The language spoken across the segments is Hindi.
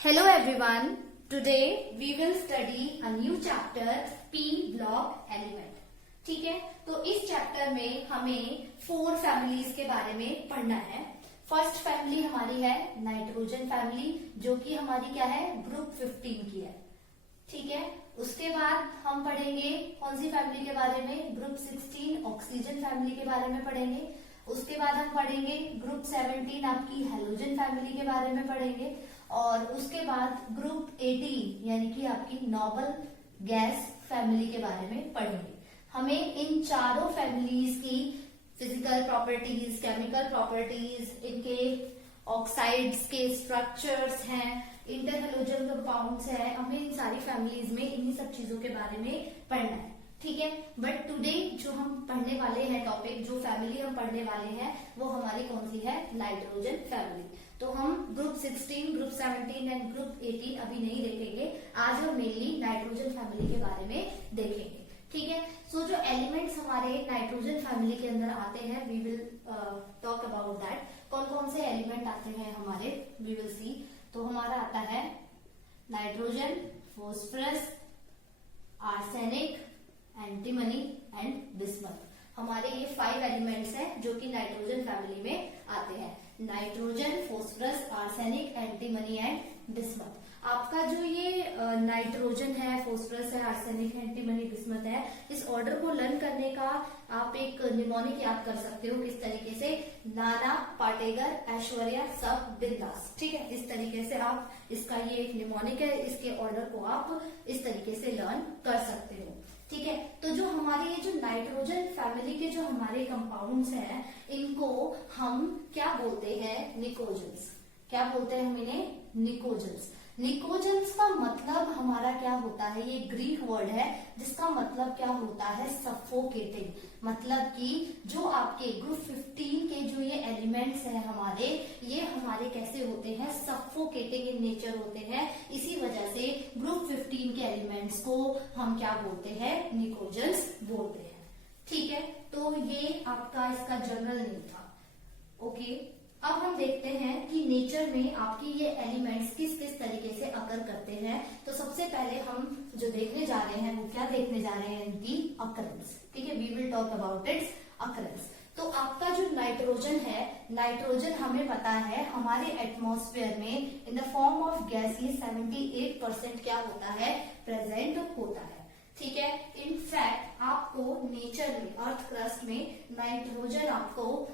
Hello everyone. Today we will study a new chapter P block element. ठीक है, तो इस चैप्टर में हमें 4 फैमिलीज के बारे में पढ़ना है। फर्स्ट फैमिली हमारी है नाइट्रोजन फैमिली, जो कि हमारी क्या है, ग्रुप 15 की है। ठीक है, उसके बाद हम पढ़ेंगे कौन सी फैमिली के बारे में, ग्रुप 16 ऑक्सीजन फैमिली के बारे में पढ़ेंगे। उसके बाद हम पढ़ेंगे ग्रुप 17 आपकी हेलोजन फैमिली के बारे में पढ़ेंगे। और उसके बाद ग्रुप 18 यानी कि आपकी नोबल गैस फैमिली के बारे में पढ़ेंगे। हमें इन चारों फैमिलीज की फिजिकल प्रॉपर्टीज, केमिकल प्रॉपर्टीज, इनके ऑक्साइड्स के स्ट्रक्चर्स हैं, इंटरहेलोजन कंपाउंड्स है, हमें इन सारी फैमिलीज में इन्हीं सब चीजों के बारे में पढ़ना है। ठीक है, बट टुडे जो हम पढ़ने वाले हैं टॉपिक, जो फैमिली हम पढ़ने वाले हैं वो हमारी कौन सी है, नाइट्रोजन फैमिली। तो हम ग्रुप 16, ग्रुप 17 एंड ग्रुप 18 अभी नहीं देखेंगे। आज हम मेनली नाइट्रोजन फैमिली के बारे में देखेंगे। ठीक है, सो जो एलिमेंट्स हमारे नाइट्रोजन फैमिली के अंदर आते हैं, we will talk about that. कौन कौन से एलिमेंट आते हैं हमारे, वी विल सी। तो हमारा आता है nitrogen, phosphorus, arsenic, antimony and bismuth. हमारे ये 5 एलिमेंट्स हैं जो कि नाइट्रोजन फैमिली में आते हैं। Nitrogen, phosphorus, arsenic, antimony and bismuth. आपका जो ये नाइट्रोजन है, फॉस्फोरस है, आर्सेनिक, एंटीमनी, बिस्मथ है, इस ऑर्डर को लर्न करने का आप एक निमोनिक याद कर सकते हो। किस तरीके से, नाना, पाटेगर, ऐश्वर्या, सब, बिंदास। ठीक है, इस तरीके से आप इसका ये एक निमोनिक है, इसके ऑर्डर को आप इस तरीके से लर्न कर सकते हो। ठीक है, तो जो हमारे ये जो नाइट्रोजन फैमिली के जो हमारे कंपाउंड्स हैं, इनको हम क्या बोलते हैं, निकोजेंस। क्या बोलते हैं हम इन्हें, निकोजेंस। निकोजेंस का मतलब हमारा क्या होता है, ये ग्रीक वर्ड है जिसका मतलब क्या होता है, सफोकेटिंग। मतलब कि जो आपके ग्रुप 15 के जो ये एलिमेंट्स हैं हमारे, ये हमारे कैसे होते हैं, सफोकेटिंग इन नेचर होते हैं। इसी वजह से ग्रुप 15 के एलिमेंट्स को हम क्या बोलते हैं, निकोजेंस बोलते हैं। ठीक है, तो ये आपका इसका जनरल नेम था। ओके, अब हम देखते हैं कि नेचर में आपकी ये एलिमेंट्स किस किस तरीके से अकर करते हैं। तो सबसे पहले हम जो देखने जा रहे हैं वो क्या देखने जा रहे हैं, इनकी अकरेंस। ठीक है, we will talk about its occurrence. तो आपका जो नाइट्रोजन है, नाइट्रोजन हमें पता है हमारे एटमॉस्फेयर में in the form of gas ये 78% क्या होता है, प्रेजेंट होता है। ठीक है, इनफैक्ट आपको नेचर में, अर्थ क्रस्ट में नाइट्रोजन आपको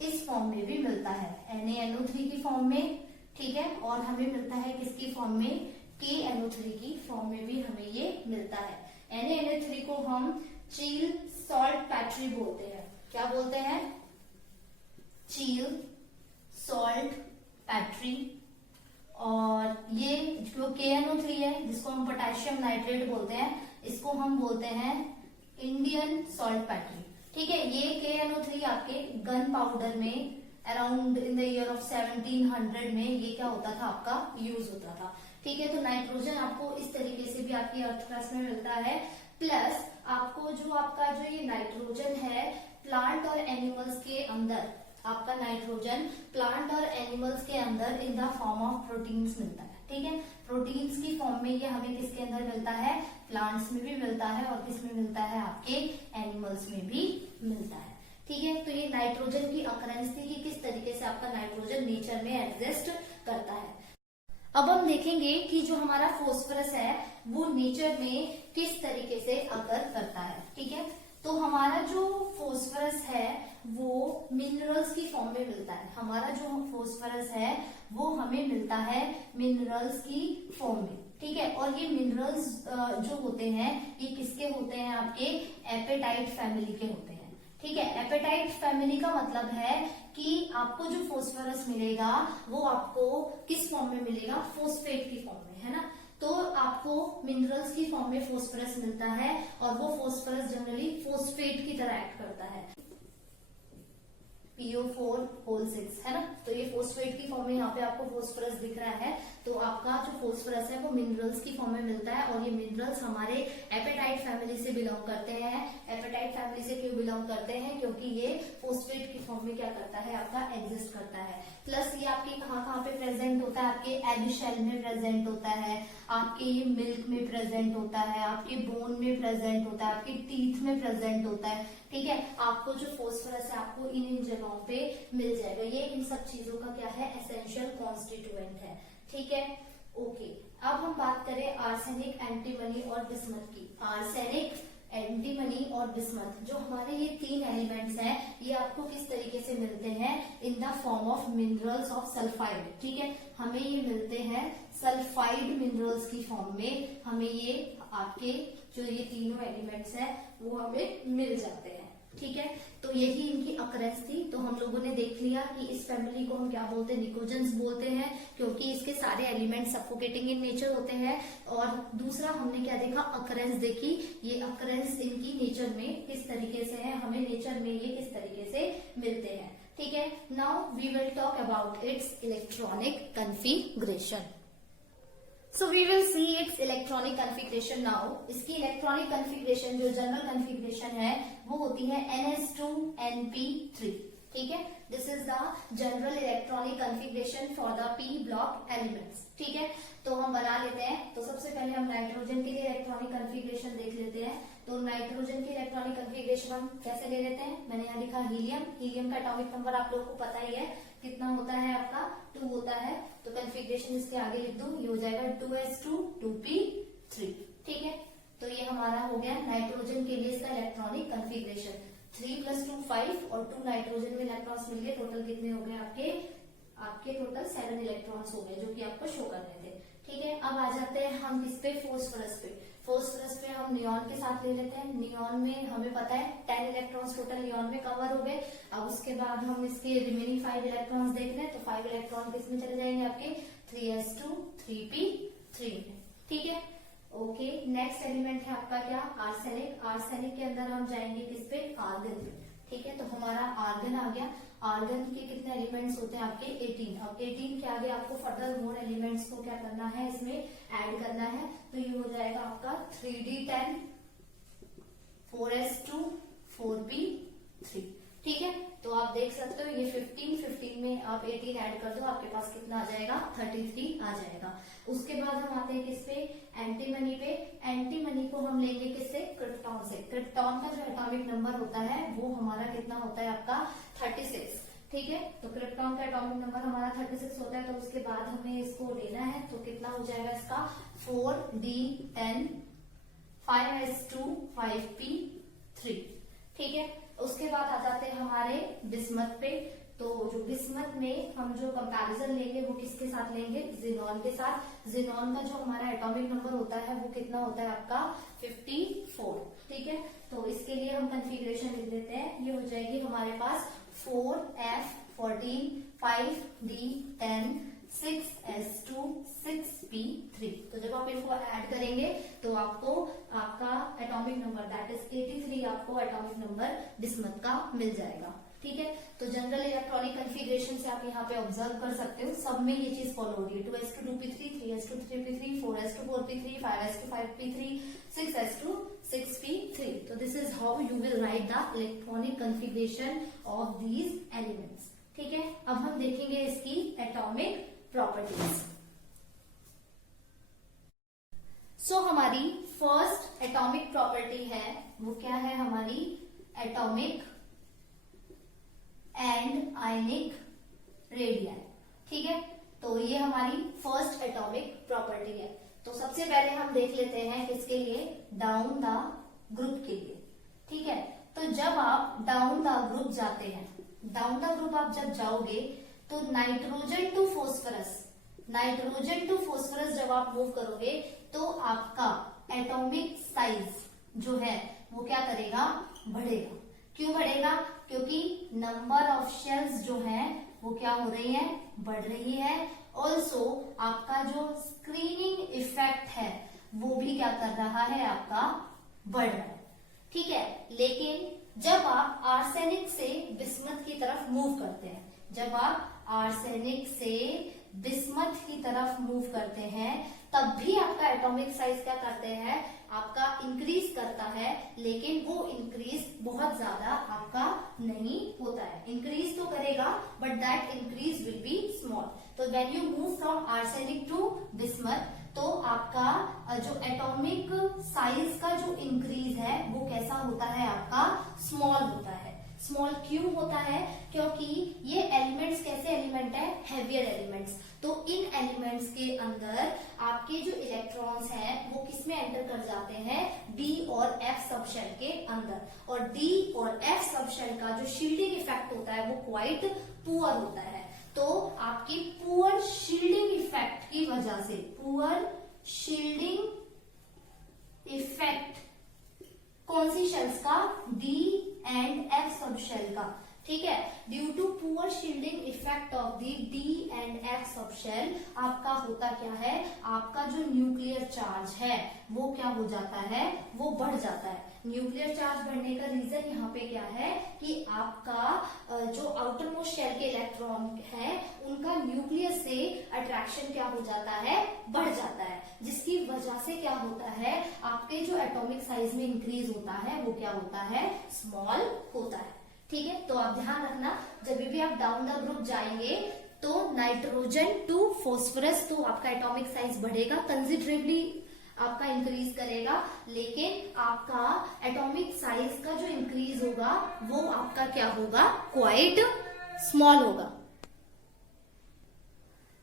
इस फॉर्म में भी मिलता है, NaNO3 की फॉर्म में। ठीक है, और हमें मिलता है किसकी फॉर्म में, KNO3 की फॉर्म में भी हमें ये मिलता है। NaNO3 को हम चील सॉल्ट पैट्री बोलते हैं। क्या बोलते हैं, चील सॉल्ट पैट्री। और ये जो KNO3 है, जिसको हम पोटेशियम नाइट्रेट बोलते हैं, इसको हम बोलते हैं इंडियन सॉल्ट पैट्री। ठीक है, ये KNO3 आपके गन पाउडर में around in the year of 1700 में ये क्या होता था, आपका यूज होता था। ठीक है, तो नाइट्रोजन आपको इस तरीके से भी आपकी अर्थ क्रस्ट में मिलता है। प्लस आपको जो आपका जो ये नाइट्रोजन है, प्लांट और एनिमल्स के अंदर, आपका नाइट्रोजन प्लांट और एनिमल्स के अंदर in the form of proteins मिलता है। ठीक है, प्रोटीन्स की फॉर्म में ये हमें किसके अंदर मिलता है, प्लांट्स में भी मिलता है और किस में मिलता है, आपके एनिमल्स में भी मिलता है। ठीक है, तो ये नाइट्रोजन की अकरेंस थी कि किस तरीके से आपका नाइट्रोजन नेचर में एग्जिस्ट करता है। अब हम देखेंगे कि जो हमारा फॉस्फोरस है वो नेचर में किस तरीके से अकर करता है। ठीक है, तो हमारा जो फॉस्फोरस है वो मिनरल्स की फॉर्म में मिलता है। हमारा जो फॉस्फोरस है वो हमें मिलता है मिनरल्स की फॉर्म में। ठीक है, और ये मिनरल्स जो होते हैं ये किसके होते हैं, आपके एपेटाइट फैमिली के होते हैं। ठीक है, एपेटाइट फैमिली का मतलब है कि आपको जो फॉस्फोरस मिलेगा वो आपको किस फॉर्म में मिलेगा, फॉस्फेट की फॉर्म में, है ना। तो आपको मिनरल्स की फॉर्म में फॉस्फोरस मिलता है और वो फॉस्फोरस जनरली फॉस्फेट की तरह एक्ट करता है, PO4 होल 6, है ना। तो ये फॉस्फेट की फॉर्म में यहाँ पे आपको फॉस्फोरस दिख रहा है। तो आपका जो फोस्फरस है वो मिनरल्स की फॉर्म में मिलता है, और ये मिनरल्स हमारे एपेटाइट फैमिली से बिलोंग करते हैं। एपेटाइट फैमिली से क्यों बिलोंग करते हैं? क्योंकि ये फोस्फेट की फॉर्म में क्या करता है, आपका एग्जिस्ट करता है। प्लस ये आपके कहाँ पे प्रेजेंट होता है? आपके एग शेल में प्रेजेंट होता है, आपके ये मिल्क में प्रेजेंट होता है, आपके बोन में प्रेजेंट होता है, आपके टीथ में प्रेजेंट होता है। ठीक है, आपको जो फोस्फरस है आपको इन जगहों पे मिल जाएगा। ये इन सब चीजों का क्या है, एसेंशियल कॉन्स्टिट्यूएंट है। ठीक है, ओके। अब हम बात करें आर्सेनिक, एंटीमनी और बिस्मथ की। आर्सेनिक, एंटीमनी और बिस्मथ, जो हमारे ये तीन एलिमेंट्स हैं, ये आपको किस तरीके से मिलते हैं? In the form of minerals of sulphide. ठीक है, हमें ये मिलते हैं सल्फाइड मिनरल्स की फॉर्म में। हमें ये आपके जो ये तीनों एलिमेंट्स हैं वो हमें मिल जाते हैं। ठीक है, तो यही इनकी अकरेंस थी। तो हम लोगों ने देख लिया कि इस फैमिली को हम क्या बोलते हैं, निकोजेंस बोलते हैं, क्योंकि इसके सारे एलिमेंट्स सफोकेटिंग इन नेचर होते हैं। और दूसरा हमने क्या देखा, अकरेंस देखी। ये अकरेंस इनकी नेचर में किस तरीके से है, हमें नेचर में ये किस तरीके से मिलते हैं। ठीक है, now we will talk about its electronic configuration. So we will see its electronic configuration now. इसकी इलेक्ट्रॉनिक कन्फिग्रेशन जो जनरल कन्फिग्रेशन है वो होती है NS2NP3। ठीक है, this is the general electronic configuration for the p block elements. ठीक है, तो हम बना लेते हैं। तो सबसे पहले हम नाइट्रोजन के लिए इलेक्ट्रॉनिक कन्फिग्रेशन देख लेते हैं। तो नाइट्रोजन की इलेक्ट्रॉनिक कन्फिग्रेशन हम कैसे ले लेते हैं? मैंने यहाँ लिखा हीलियम। हीलियम का एटॉमिक नंबर आप लोगों को पता ही है, कितना होता है आपका? 2 होता है। तो कन्फिग्रेशन इसके आगे लिख दूं, ये हो जाएगा 2s2 2p3। ठीक है, तो ये हमारा हो गया नाइट्रोजन के लिए इसका इलेक्ट्रॉनिक कन्फिग्रेशन। 3 + 2 5 और 2 नाइट्रोजन में इलेक्ट्रॉन्स मिल गए। टोटल कितने हो गए आपके टोटल 7 इलेक्ट्रॉन्स हो गए, जो कि आपको शो करने थे। ठीक है, अब आ जाते हैं हम किस पे, फोस्फरस पे। फोस्फरस पे हम नियॉन के साथ ले लेते हैं। नियॉन में हमें पता है 10 इलेक्ट्रॉन्स टोटल नियॉन में कवर हो गए। अब उसके बाद हम इसके रिमेनिंग 5 इलेक्ट्रॉन्स देख रहे हैं। तो 5 इलेक्ट्रॉन किसमें चले जाएंगे? आपके 3s2 3p3 में। ठीक है, ओके। नेक्स्ट एलिमेंट है आपका क्या? आर्सेनिक। आर्सेनिक के अंदर हम जाएंगे किस पे? आर्गन पे। ठीक है, तो हमारा आर्गन आ गया। आर्गन के कितने एलिमेंट्स होते हैं आपके? 18। अब 18 के आगे आपको फर्दर मोर एलिमेंट्स को क्या करना है, इसमें ऐड करना है। तो ये हो जाएगा आपका 3d10 4s2 4p3। ठीक है, तो आप देख सकते हो ये 15 में आप 18 ऐड कर दो, आपके पास कितना आ जाएगा? 33 आ जाएगा। उसके बाद हम आते हैं किस पे? एंटीमनी पे। एंटीमनी को हम लेंगे किससे? क्रिप्टॉन से। क्रिप्टॉन का जो एटॉमिक नंबर होता है वो हमारा कितना होता है आपका? 36। ठीक है, तो क्रिप्टॉन का एटॉमिक नंबर हमारा 36 होता है। तो उसके बाद हमें इसको लेना है, तो कितना हो जाएगा इसका? 4d10 5s2 5p3। ठीक है, उसके बाद आ जाते हैं हमारे बिस्मथ पे। तो जो बिस्मथ में हम जो कंपैरिजन लेंगे वो किसके साथ लेंगे? जिनॉन के साथ। जिनॉन का जो हमारा एटॉमिक नंबर होता है वो कितना होता है आपका? 54। ठीक है, तो इसके लिए हम कन्फिग्रेशन लिख देते हैं। ये हो जाएगी हमारे पास 4f14 5d10 6s2 6p3। तो जब आप इनको ऐड करेंगे तो आपको आपका एटॉमिक नंबर दैट इज 83 आपको एटॉमिक नंबर बिस्मथ का मिल जाएगा। ठीक है, तो जनरल इलेक्ट्रॉनिक कन्फिग्रेशन से आप यहाँ पे ऑब्जर्व कर सकते हो, सब में ये चीज फॉलो हो रही है। 2s2 2p3 3s2 3p3 4s2 4p3 5s2 5p3 6s2 6p3। तो this is how you will write the electronic configuration of these elements. ठीक है, अब हम देखेंगे इसकी एटॉमिक प्रॉपर्टीज। सो हमारी फर्स्ट एटॉमिक प्रॉपर्टी है वो क्या है? हमारी एटॉमिक एंड आयनिक रेडियन। ठीक है, तो ये हमारी फर्स्ट एटॉमिक प्रॉपर्टी है। तो सबसे पहले हम देख लेते हैं किसके लिए? डाउन द ग्रुप के लिए। ठीक है, तो जब आप डाउन द ग्रुप जाते हैं, डाउन द ग्रुप आप जब जाओगे तो नाइट्रोजन टू फोस्फरस जब आप मूव करोगे तो आपका एटॉमिक साइज जो है वो क्या करेगा? बढ़ेगा। क्यों बढ़ेगा? क्योंकि नंबर ऑफ शेल्स जो है वो क्या हो रही है? बढ़ रही है। ऑल्सो आपका जो स्क्रीनिंग इफेक्ट है वो भी क्या कर रहा है? आपका बढ़ रहा है। ठीक है, लेकिन जब आप आर्सेनिक से बिस्मथ की तरफ मूव करते हैं, जब आप आर्सेनिक से बिस्मथ की तरफ मूव करते हैं तब भी आपका एटॉमिक साइज क्या करते हैं, आपका इंक्रीज करता है, लेकिन वो इंक्रीज बहुत ज्यादा आपका नहीं होता है। इंक्रीज तो करेगा but that increase will be small. तो when you move from arsenic to bismuth तो आपका जो एटॉमिक साइज का जो इंक्रीज है वो कैसा होता है, आपका स्मॉल होता है। स्मॉल क्यों होता है, क्योंकि ये एलिमेंट्स कैसे एलिमेंट है, हैवियर एलिमेंट्स। तो इन एलिमेंट्स के अंदर आपके जो इलेक्ट्रॉन्स हैं वो किस में एंटर कर जाते हैं, डी और एफ सबशेल के अंदर। और डी और एफ सबशेल का जो शील्डिंग इफेक्ट होता है वो क्वाइट पुअर होता है। तो आपकी पुअर शील्डिंग इफेक्ट की वजह से, पुअर शील्डिंग इफेक्ट कौन सी शेल्स का, D and F sub shell का, ठीक है। Due to poor shielding effect of the D and F sub shell आपका होता क्या है, आपका जो न्यूक्लियर चार्ज है वो क्या हो जाता है, वो बढ़ जाता है। न्यूक्लियर चार्ज बढ़ने का रीजन यहाँ पे क्या है कि आपका जो आउटर मोस्ट शेल के इलेक्ट्रॉन है उनका न्यूक्लियस से अट्रैक्शन क्या हो जाता है, बढ़ जाता है, जिसकी वजह से क्या होता है, आपके जो एटॉमिक साइज में इंक्रीज होता है वो क्या होता है, स्मॉल होता है। ठीक है, तो आप ध्यान रखना जब भी आप डाउन द ग्रुप जाएंगे तो नाइट्रोजन टू फॉस्फोरस तो आपका एटॉमिक साइज बढ़ेगा, कंसिडरेबली आपका इंक्रीज करेगा, लेकिन आपका एटॉमिक साइज का जो इंक्रीज होगा वो आपका क्या होगा, क्वाइट स्मॉल होगा।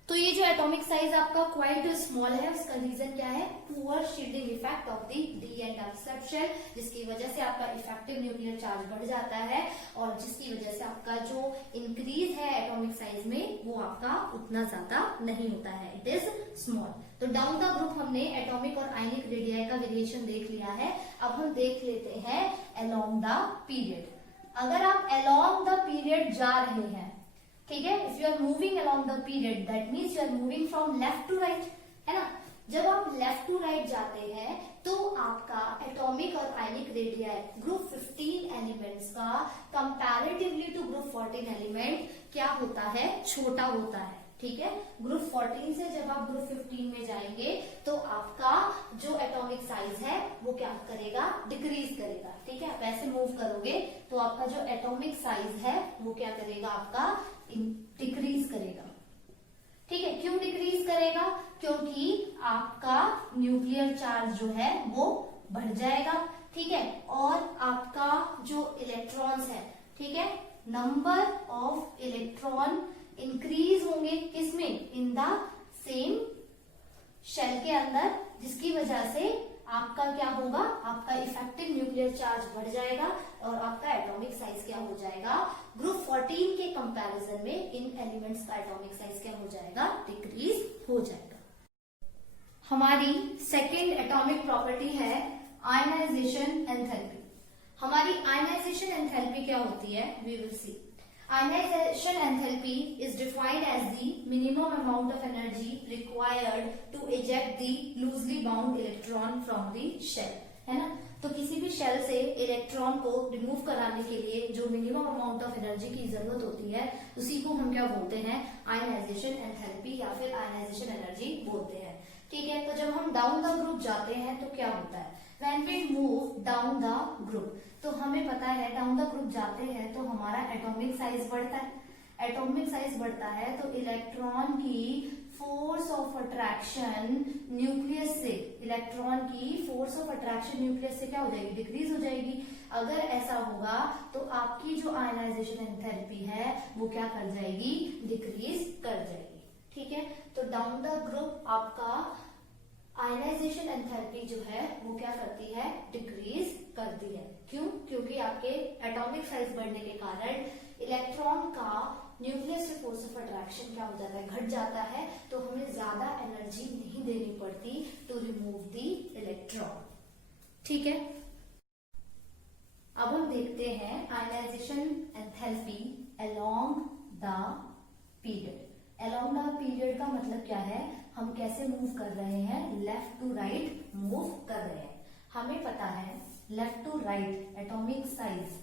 तो ये जो एटॉमिक साइज आपका क्वाइट स्मॉल है उसका रीजन क्या है, poor shielding effect of the D and F sub shell, जिसकी वजह से आपका इफेक्टिव न्यूक्लियर चार्ज बढ़ जाता है और जिसकी वजह से आपका जो इंक्रीज है एटॉमिक साइज में वो आपका उतना ज्यादा नहीं होता है, इट इज स्मॉल। तो डाउन द ग्रुप हमने एटॉमिक और आयनिक रेडियाई का वेरिएशन देख लिया है। अब हम देख लेते हैं अलोंग द पीरियड। अगर आप अलोंग द पीरियड जा रहे हैं, ठीक है, if you are moving along the period that means you are moving from left to right, है ना। जब आप लेफ्ट टू राइट जाते हैं तो आपका एटॉमिक और आयनिक रेडियाई ग्रुप 15 एलिमेंट्स का कंपैरेटिवली टू ग्रुप 14 एलिमेंट क्या होता है, छोटा होता है। ठीक है, ग्रुप 14 से जब आप ग्रुप 15 में जाएंगे तो आपका जो एटॉमिक साइज है वो क्या करेगा, डिक्रीज करेगा। ठीक है, आप ऐसे मूव करोगे तो आपका जो एटॉमिक साइज है वो क्या करेगा, आपका डिक्रीज करेगा। ठीक है, क्यों डिक्रीज करेगा, क्योंकि आपका न्यूक्लियर चार्ज जो है वो बढ़ जाएगा। ठीक है, और आपका जो इलेक्ट्रॉन्स है, ठीक है, नंबर ऑफ इलेक्ट्रॉन इंक्रीज होंगे किसमें, इन द सेम शेल के अंदर, जिसकी वजह से आपका क्या होगा, आपका इफेक्टिव न्यूक्लियर चार्ज बढ़ जाएगा और आपका एटॉमिक साइज क्या हो जाएगा, ग्रुप 14 के कंपैरिजन में इन एलिमेंट्स का एटॉमिक साइज क्या हो जाएगा, डिक्रीज हो जाएगा। हमारी सेकेंड एटॉमिक प्रॉपर्टी है आयनाइजेशन एंथैल्पी। हमारी आयनाइजेशन एंथैल्पी क्या होती है, we will see. Ionization enthalpy is defined as the minimum amount of energy required to eject the loosely bound electron from the shell, है ना। तो किसी भी शेल से इलेक्ट्रॉन को रिमूव कराने के लिए जो मिनिमम अमाउंट ऑफ एनर्जी की जरूरत होती है उसी को हम क्या बोलते हैं, आयनाइजेशन एंथैल्पी या फिर आयनाइजेशन एनर्जी बोलते हैं। ठीक है, तो जब हम डाउन द ग्रुप जाते हैं तो क्या होता है, when we move down the group, तो हमें पता है डाउन द ग्रुप जाते हैं तो हमारा एटॉमिक साइज बढ़ता है। एटॉमिक साइज बढ़ता है तो इलेक्ट्रॉन की फोर्स ऑफ अट्रैक्शन न्यूक्लियस से, इलेक्ट्रॉन की फोर्स ऑफ अट्रैक्शन न्यूक्लियस से क्या हो जाएगी, डिक्रीज हो जाएगी। अगर ऐसा होगा तो आपकी जो आयनाइजेशन एंथैल्पी है वो क्या कर जाएगी, डिक्रीज कर जाएगी। ठीक है, तो डाउन द ग्रुप आपका आयनाइजेशन एंथैल्पी जो है वो क्या करती है, डिक्रीज करती है। क्यों, क्योंकि आपके एटॉमिक साइज बढ़ने के कारण इलेक्ट्रॉन का न्यूक्लियस से फोर्स ऑफ अट्रैक्शन क्या हो जाता है, घट जाता है, तो हमें ज्यादा एनर्जी नहीं देनी पड़ती टू रिमूव द इलेक्ट्रॉन। ठीक है, अब हम देखते हैं ionization enthalpy along the period. Along the period का मतलब क्या है, हम कैसे मूव कर रहे हैं, लेफ्ट टू राइट मूव कर रहे हैं। हमें पता है left to right atomic size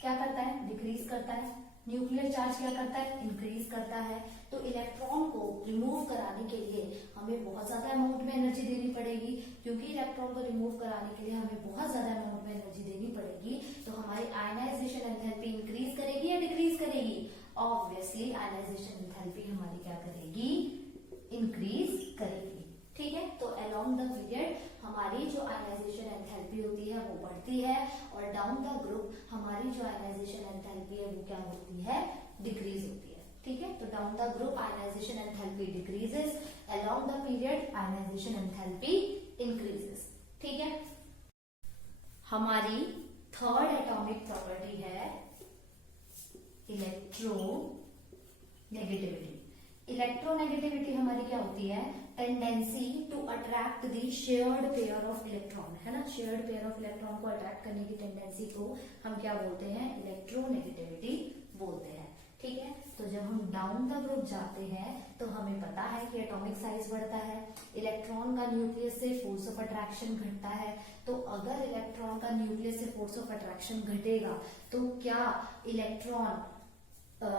क्या करता है, डिक्रीज करता है। न्यूक्लियर चार्ज क्या करता है, इंक्रीज करता है। तो इलेक्ट्रॉन को रिमूव कराने के लिए हमें बहुत ज्यादा अमाउंट में एनर्जी देनी पड़ेगी, क्योंकि इलेक्ट्रॉन को रिमूव कराने के लिए हमें बहुत ज्यादा अमाउंट में एनर्जी देनी पड़ेगी। तो हमारी आयनाइजेशन एंथैल्पी इंक्रीज करेगी या डिक्रीज करेगी? ऑब्वियसली आयनाइजेशन एंथैल्पी हमारी क्या करेगी, इंक्रीज करेगी। ठीक है, तो अलोंग द पीरियड हमारी जो आयनाइजेशन एंथैल्पी होती है वो बढ़ती है, और डाउन द ग्रुप हमारी जो आयनाइजेशन एंथैल्पी है वो क्या होती है, डिक्रीज होती है। ठीक है, तो down the group ionization enthalpy decreases, along the period ionization enthalpy increases. ठीक है, हमारी थर्ड एटॉमिक प्रॉपर्टी है इलेक्ट्रोनेगेटिविटी। इलेक्ट्रोनेगेटिविटी हमारी क्या होती है, tendency to attract the shared pair of electron, है ना। शेयर्ड पेयर ऑफ इलेक्ट्रॉन को अट्रैक्ट करने की टेंडेंसी को हम क्या बोलते हैं, इलेक्ट्रोनेगेटिविटी बोलते हैं। ठीक है, तो जब हम डाउन द ग्रुप जाते हैं तो हमें पता है कि एटॉमिक साइज बढ़ता है, इलेक्ट्रॉन का न्यूक्लियस से फोर्स ऑफ अट्रैक्शन घटता है। तो अगर इलेक्ट्रॉन का न्यूक्लियस से फोर्स ऑफ अट्रैक्शन घटेगा तो क्या इलेक्ट्रॉन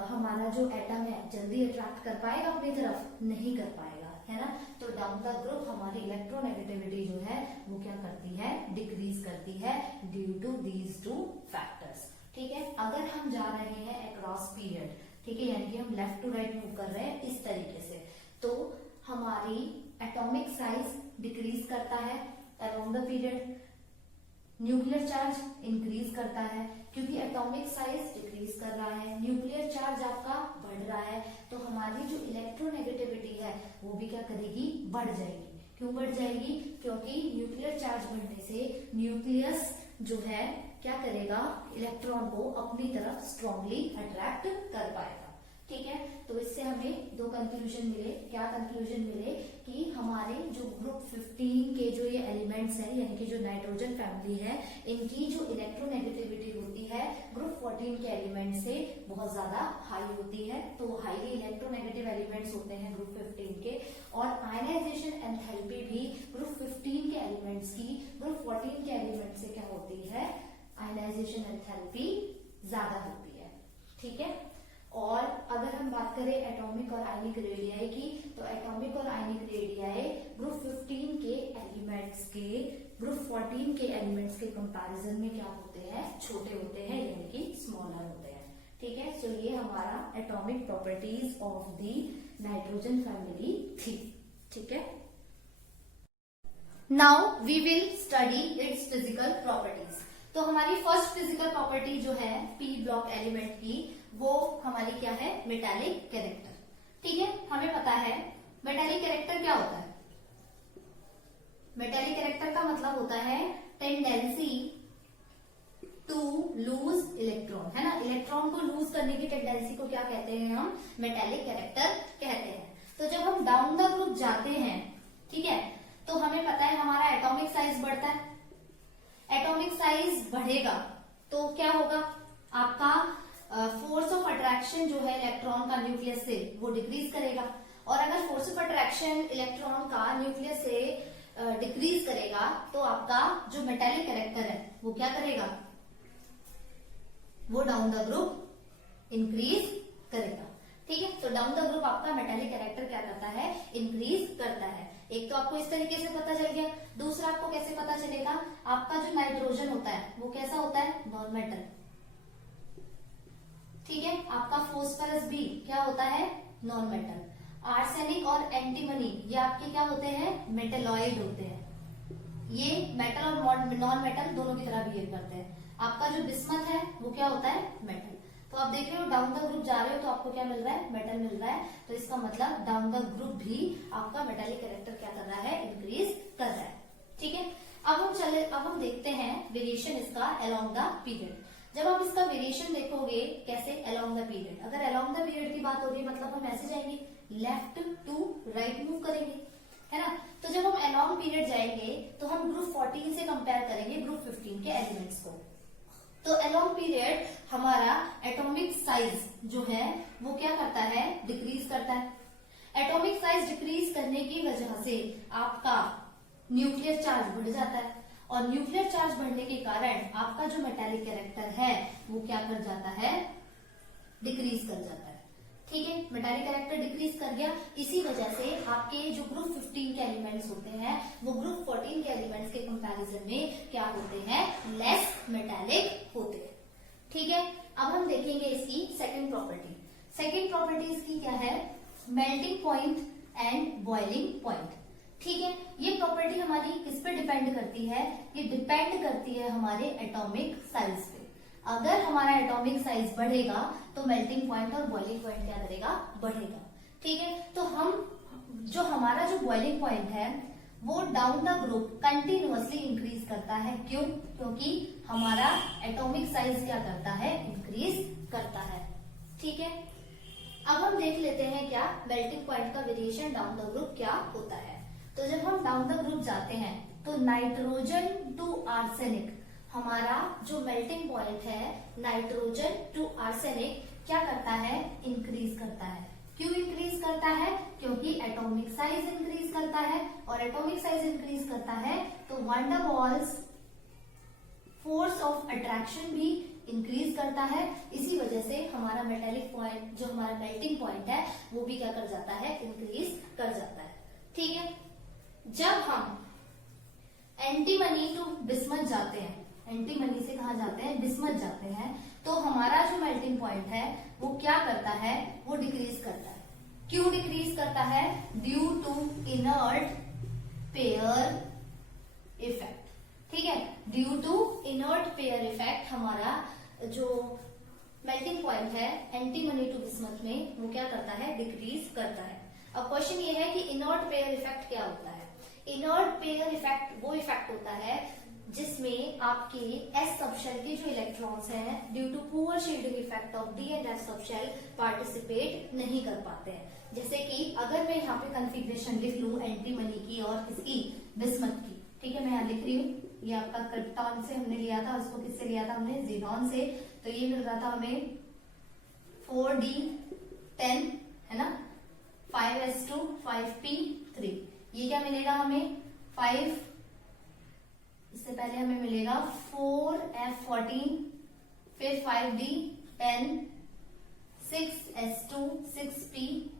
हमारा जो एटम है जल्दी अट्रैक्ट कर पाएगा अपनी तरफ? नहीं कर पाएगा, है ना। तो डाउन द ग्रुप हमारी इलेक्ट्रोनेगेटिविटी जो है वो क्या करती है, डिक्रीज करती है due to these two factors. ठीक है, अगर हम जा रहे हैं अक्रॉस पीरियड, ठीक है, यानी कि हम लेफ्ट टू राइट मूव कर रहे हैं इस तरीके से, तो हमारी एटॉमिक साइज डिक्रीज करता है along the period, nuclear charge increase करता है, क्योंकि एटॉमिक साइज डिक्रीज कर रहा है, न्यूक्लियर चार्ज आपका बढ़ रहा है, तो हमारी जो इलेक्ट्रोनेगेटिविटी है वो भी क्या करेगी, बढ़ जाएगी। क्यों बढ़ जाएगी? क्योंकि न्यूक्लियर चार्ज बढ़ने से न्यूक्लियस जो है क्या करेगा, इलेक्ट्रॉन को अपनी तरफ स्ट्रांगली अट्रैक्ट कर पाएगा। ठीक है, तो इससे हमें दो कंक्लूजन मिले। क्या कंक्लूजन मिले? कि हमारे जो ग्रुप 15 के जो ये एलिमेंट्स हैं, यानी कि जो नाइट्रोजन फैमिली है, इनकी जो इलेक्ट्रोनेगेटिविटी होती है ग्रुप 14 के एलिमेंट से बहुत ज्यादा हाई होती है। तो हाईली इलेक्ट्रोनेगेटिव एलिमेंट्स होते हैं ग्रुप 15 के, और आयनाइजेशन एंथैल्पी भी ग्रुप 15 के एलिमेंट्स की ग्रुप 14 के एलिमेंट से क्या होती है, आयनाइजेशन एंथैल्पी ज्यादा होती है। ठीक है, और अगर हम बात करें एटॉमिक और आयनिक रेडियाई की, तो एटॉमिक और आयनिक रेडियाई ग्रुप 15 के एलिमेंट्स के ग्रुप 14 के एलिमेंट्स के कंपैरिजन में क्या होते हैं, छोटे होते हैं, यानी कि स्मॉलर होते हैं। ठीक है, सो ये हमारा atomic properties of the nitrogen family थी। ठीक है, now we will study its physical properties. तो हमारी फर्स्ट फिजिकल प्रॉपर्टी जो है पी ब्लॉक एलिमेंट की, वो हमारी क्या है, मेटालिक कैरेक्टर। ठीक है, हमें पता है मेटालिक कैरेक्टर क्या होता है। मेटालिक कैरेक्टर का मतलब होता है टेंडेंसी टू लूज इलेक्ट्रॉन, है ना। इलेक्ट्रॉन को लूज करने की टेंडेंसी को क्या कहते हैं हम, मेटालिक कैरेक्टर कहते हैं। तो जब हम डाउन द ग्रुप जाते हैं, ठीक है, तो हमें पता है हमारा एटॉमिक साइज बढ़ता है। एटॉमिक साइज बढ़ेगा तो क्या होगा, आपका फोर्स ऑफ अट्रैक्शन जो है इलेक्ट्रॉन का न्यूक्लियस से वो डिक्रीज करेगा, और अगर फोर्स ऑफ अट्रैक्शन इलेक्ट्रॉन का न्यूक्लियस से डिक्रीज करेगा तो आपका जो मेटालिक कैरेक्टर है वो क्या करेगा, वो डाउन द ग्रुप इंक्रीज करेगा। ठीक है, तो डाउन द ग्रुप आपका मेटालिक कैरेक्टर क्या करता है, इंक्रीज करता है। एक तो आपको इस तरीके से पता चल गया, दूसरा आपको कैसे पता चलेगा, आपका जो नाइट्रोजन होता है वो कैसा होता है, नॉन मेटल। ठीक है, आपका फॉस्फोरस भी क्या होता है, नॉन मेटल। आर्सेनिक और एंटीमनी ये आपके क्या होते हैं, मेटेलॉइड होते हैं। ये मेटल और नॉन मेटल दोनों की तरह बिहेव करते हैं। आपका जो बिस्मथ है वो क्या होता है, मेटल। तो आप देख रहे हो डाउन द ग्रुप जा रहे हो तो आपको क्या मिल रहा है, मेटल मिल रहा है। तो इसका मतलब डाउन द ग्रुप भी आपका मेटालिक कैरेक्टर क्या कर रहा है, इंक्रीज कर रहा है। ठीक है, अब हम देखते हैं वेरिएशन इसका अलोंग द पीरियड। जब आप इसका वेरिएशन देखोगे कैसे अलोंग द पीरियड, अगर अलोंग द पीरियड की बात हो रही है मतलब हम ऐसे जाएंगे, लेफ्ट टू राइट मूव करेंगे, है ना। तो जब हम अलोंग पीरियड जाएंगे तो हम ग्रुप 14 से कंपेयर करेंगे ग्रुप 15 के एलिमेंट्स को। तो अलोंग पीरियड हमारा एटॉमिक साइज जो है वो क्या करता है, डिक्रीज करता है। एटॉमिक साइज डिक्रीज करने की वजह से आपका न्यूक्लियर चार्ज बढ़ जाता है, और न्यूक्लियर चार्ज बढ़ने के कारण आपका जो मेटालिक कैरेक्टर है वो क्या कर जाता है, डिक्रीज कर जाता है। ठीक है, मेटालिक कैरेक्टर डिक्रीज कर गया, इसी वजह से आपके जो ग्रुप 15 के एलिमेंट्स होते हैं वो ग्रुप 14 के एलिमेंट्स के कंपैरिजन में क्या होते हैं, लेस मेटालिक होते हैं। ठीक है, अब हम देखेंगे इसकी सेकंड प्रॉपर्टी। सेकंड प्रॉपर्टी इसकी क्या है, melting point and boiling point. ठीक है, ये प्रॉपर्टी हमारी किस पे डिपेंड करती है, ये डिपेंड करती है हमारे एटॉमिक साइज पे। अगर हमारा एटॉमिक साइज बढ़ेगा तो मेल्टिंग पॉइंट और बॉइलिंग पॉइंट क्या करेगा, बढ़ेगा। ठीक है, तो हमारा जो बॉइलिंग पॉइंट है वो down the group continuously increase करता है। क्यों, क्योंकि हमारा एटॉमिक साइज क्या करता है, इंक्रीज करता है। ठीक है, अब हम देख लेते हैं क्या मेल्टिंग पॉइंट का वेरिएशन डाउन द ग्रुप क्या होता है। तो जब हम डाउन द ग्रुप जाते हैं तो नाइट्रोजन टू आर्सेनिक, हमारा जो मेल्टिंग पॉइंट है नाइट्रोजन टू आर्सेनिक क्या करता है, इंक्रीज करता है। क्यों इंक्रीज करता है, क्योंकि एटॉमिक साइज इंक्रीज करता है, और एटॉमिक साइज इंक्रीज करता है तो वन ड वाल्स फोर्स ऑफ अट्रैक्शन भी इंक्रीज करता है। इसी वजह से हमारा मेटालिक पॉइंट, जो हमारा मेल्टिंग पॉइंट है वो भी क्या कर जाता है, इंक्रीज कर जाता है। ठीक है, जब हम एंटीमनी टू बिस्मथ जाते हैं, एंटीमनी से कहा जाते हैं, बिस्मथ जाते हैं, तो हमारा जो मेल्टिंग पॉइंट है वो क्या करता है, वो डिक्रीज करता है। क्यों डिक्रीज करता है, due to inert pair effect. ठीक है, due to inert pair effect हमारा जो मेल्टिंग पॉइंट है एंटीमनी टू बिस्मथ में वो क्या करता है, डिक्रीज करता है। अब क्वेश्चन ये है कि इनर्ट पेयर इफेक्ट क्या होता है। इनर्ट पेयर इफेक्ट वो इफेक्ट होता है जिसमें आपके एस सबशेल के जो इलेक्ट्रॉन्स हैं due to poor shielding effect of D and F subshell participate नहीं कर पाते हैं। जैसे कि अगर मैं यहाँ पे कॉन्फ़िगरेशन लिख लूं एंटीमनी की और इसकी बिस्मथ की, ठीक है, मैं यहाँ लिख रही हूँ, ये आपका क्रिप्टॉन से हमने लिया था, उसको किससे लिया था हमने, ज़ीनॉन से। तो ये मिल रहा था हमें 4d10 है ना, 5s2 5p3। ये क्या मिलेगा हमें 5, इससे पहले हमें मिलेगा 4f14, फिर 5d10, 6s2 6p3।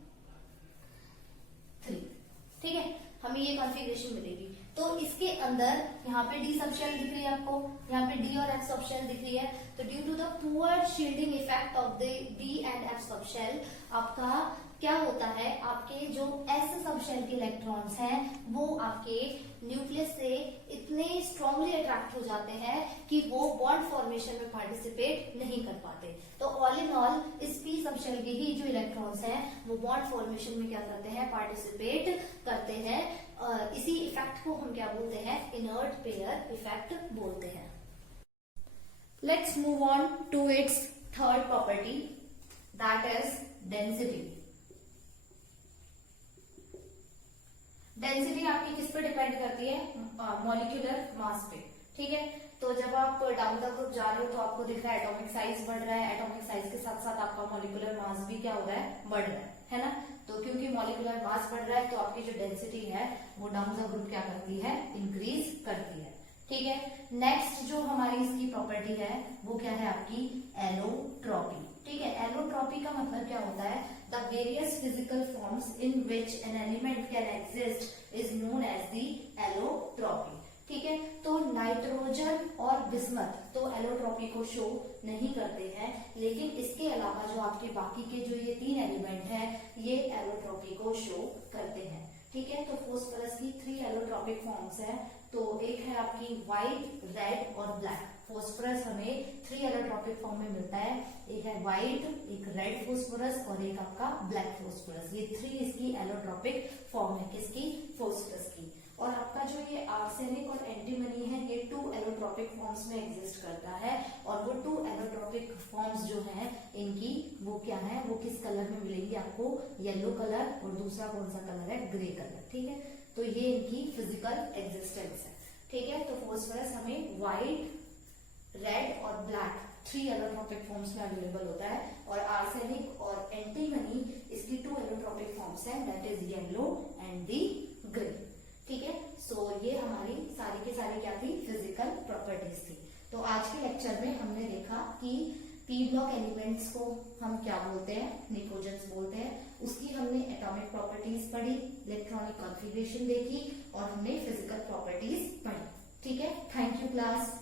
ठीक है, हमें ये कॉन्फ़िगरेशन मिलेगी। तो इसके अंदर यहाँ पे डी सबशेल दिख रही है आपको, यहाँ पे डी और एफ सबशेल दिख रही है। तो due to the poor shielding effect of the D and F subshell आपका क्या होता है, आपके जो एस सबशेल के इलेक्ट्रॉन्स हैं वो आपके न्यूक्लियस से इतने स्ट्रांगली अट्रैक्ट हो जाते हैं कि वो बॉन्ड फॉर्मेशन में पार्टिसिपेट नहीं कर पाते। तो ऑल इन ऑल इस पी सबशेल के ही जो इलेक्ट्रॉन्स हैं वो बॉन्ड फॉर्मेशन में क्या करते हैं, पार्टिसिपेट करते हैं। इसी इफेक्ट को हम क्या बोलते हैं, इनर्ट पेयर इफेक्ट बोलते हैं। Let's move on to its third property, that is density. Density आपकी किस पे डिपेंड करती है, मॉलिक्यूलर मास पे। ठीक है, तो जब आप डाउन द ग्रुप जा रहे हो तो आपको दिख रहा है एटॉमिक साइज बढ़ रहा है, एटॉमिक साइज के साथ साथ आपका मॉलिक्यूलर मास भी क्या हो रहा है, बढ़ रहा है ना। तो क्योंकि मॉलिक्यूलर मास बढ़ रहा है तो आपकी जो डेंसिटी है वो डाउन द ग्रुप क्या करती है, इंक्रीज करती है। ठीक है, नेक्स्ट जो हमारी इसकी प्रॉपर्टी है वो क्या है आपकी, एलोट्रॉपी। ठीक है, एलोट्रॉपी का मतलब क्या होता है, the various physical forms in which an element can exist is known as the allotropy. ठीक है, तो नाइट्रोजन और बिस्मथ तो एलोट्रॉपी को शो नहीं करते हैं, लेकिन इसके अलावा जो आपके बाकी के जो ये 3 एलिमेंट हैं ये एलोट्रॉपी को शो करते हैं। ठीक है, तो फॉस्फोरस की 3 एलोट्रॉपिक फॉर्म्स हैं। तो एक है आपकी व्हाइट, रेड और ब्लैक। फॉस्फोरस हमें 3 एलोट्रॉपिक फॉर्म में मिलता है, एक है व्हाइट, एक रेड फॉस्फोरस और एक आपका ब्लैक फॉस्फोरस। ये 3 इसकी एलोट्रॉपिक फॉर्म है, किसकी, फॉस्फोरस की। और आपका जो ये आर्सेनिक और एंटीमनी है ये 2 एलोट्रॉपिक फॉर्म्स में एग्जिस्ट करता है, और वो 2 एलोट्रॉपिक फॉर्म्स जो हैं इनकी वो क्या है, वो किस कलर में मिलेंगी आपको, येलो कलर, और दूसरा कौन सा कलर है, ग्रे कलर। ठीक है, तो ये इनकी फिजिकल एग्जिस्टेंस है। ठीक है, तो फॉस्फोरस हमें व्हाइट, रेड और ब्लैक 3 एलोट्रॉपिक फॉर्म्स में अवेलेबल होता है, और आर्सेनिक और एंटीमनी इसकी 2 एलोट्रॉपिक फॉर्म्स हैं, that is yellow and the grey. ठीक है, सो ये हमारी सारी की सारी क्या थी, फिजिकल प्रॉपर्टीज थी। तो आज के लेक्चर में हमने देखा कि पी ब्लॉक एलिमेंट्स को हम क्या बोलते हैं, निकोजेंस बोलते हैं। उसकी हमने एटॉमिक प्रॉपर्टीज पढ़ी, इलेक्ट्रॉनिक कॉन्फ़िगरेशन देखी और हमने फिजिकल प्रॉपर्टीज पढ़ी। ठीक है, थैंक यू क्लास।